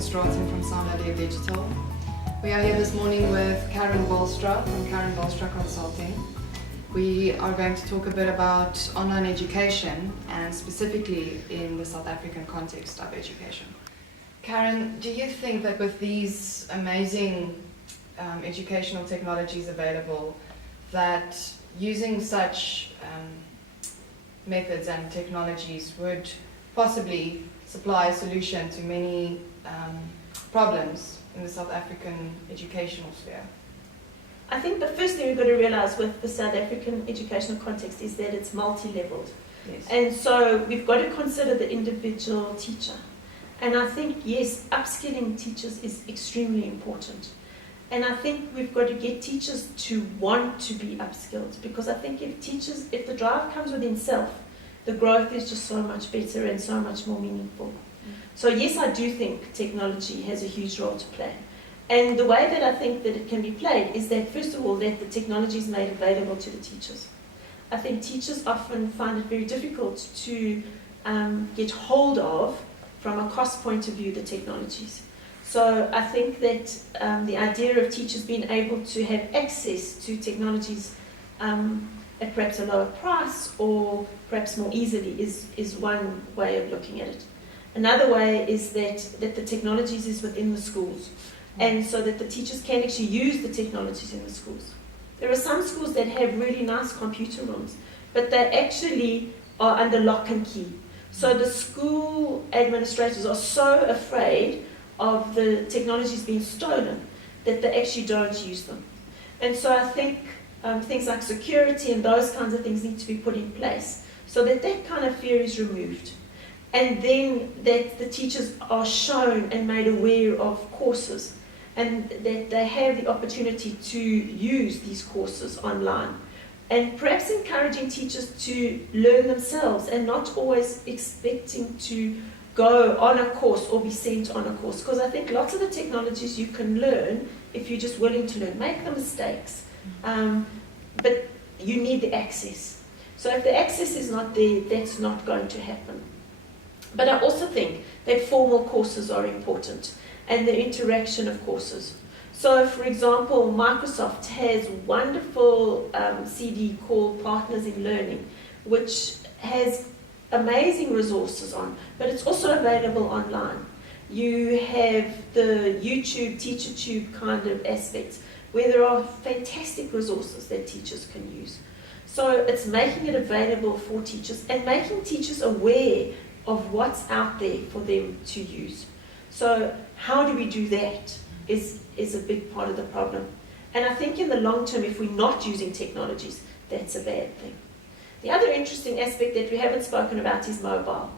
Straten from Sound Idea Digital. We are here this morning with Karen Walstra from Karen Walstra Consulting. We are going to talk a bit about online education and specifically in the South African context of education. Karen, do you think that with these amazing educational technologies available, that using such methods and technologies would possibly supply a solution to many problems in the South African educational sphere? I think the first thing we've got to realise with the South African educational context is that it's multi-levelled. Yes. And so we've got to consider the individual teacher. And I think, yes, upskilling teachers is extremely important. And I think we've got to get teachers to want to be upskilled, because I think if the drive comes within self, the growth is just so much better and so much more meaningful. So yes, I do think technology has a huge role to play. And the way that I think that it can be played is that, first of all, that the technology is made available to the teachers. I think teachers often find it very difficult to get hold of, from a cost point of view, the technologies. So I think that the idea of teachers being able to have access to technologies at perhaps a lower price or perhaps more easily is one way of looking at it. Another way is that the technologies is within the schools, and so that the teachers can actually use the technologies in the schools. There are some schools that have really nice computer rooms, but they actually are under lock and key. So the school administrators are so afraid of the technologies being stolen that they actually don't use them. And so I think things like security and those kinds of things need to be put in place so that that kind of fear is removed. And then that the teachers are shown and made aware of courses, and that they have the opportunity to use these courses online. And perhaps encouraging teachers to learn themselves and not always expecting to go on a course or be sent on a course. Because I think lots of the technologies you can learn if you're just willing to learn. Make the mistakes, but you need the access. So if the access is not there, that's not going to happen. But I also think that formal courses are important, and the interaction of courses. So, for example, Microsoft has a wonderful CD called Partners in Learning, which has amazing resources on, but it's also available online. You have the YouTube, TeacherTube kind of aspects, where there are fantastic resources that teachers can use. So it's making it available for teachers and making teachers aware of what's out there for them to use. So how do we do that is a big part of the problem. And I think in the long term, if we're not using technologies, that's a bad thing. The other interesting aspect that we haven't spoken about is mobile.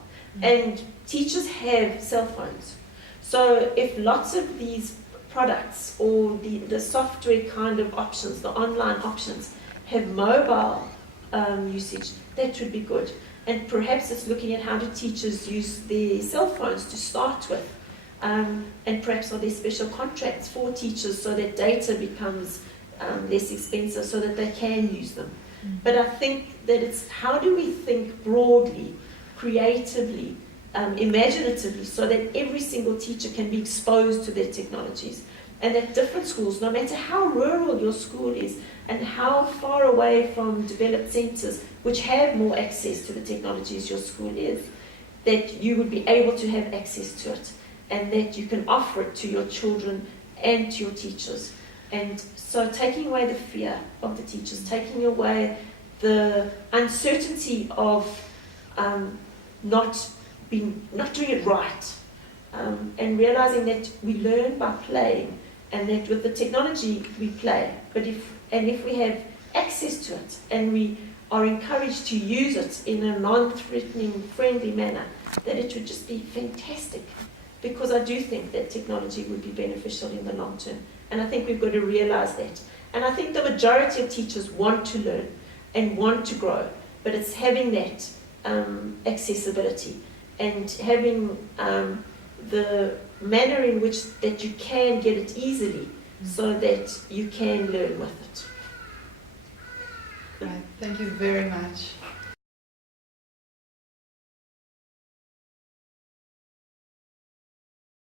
And teachers have cell phones. So if lots of these products or the software kind of options, the online options, have mobile usage, that would be good. And perhaps it's looking at how do teachers use their cell phones to start with. And perhaps are there special contracts for teachers so that data becomes less expensive so that they can use them. But I think that it's how do we think broadly, creatively, imaginatively, so that every single teacher can be exposed to their technologies, and that different schools, no matter how rural your school is and how far away from developed centres which have more access to the technologies your school is, that you would be able to have access to it, and that you can offer it to your children and to your teachers. And so taking away the fear of the teachers, taking away the uncertainty of not doing it right, and realizing that we learn by playing, and that with the technology we play, but if we have access to it and we are encouraged to use it in a non-threatening, friendly manner, that it would just be fantastic. Because I do think that technology would be beneficial in the long term. And I think we've got to realize that. And I think the majority of teachers want to learn and want to grow, but it's having that accessibility and having the manner in which that you can get it easily so that you can learn with it. Right. Thank you very much.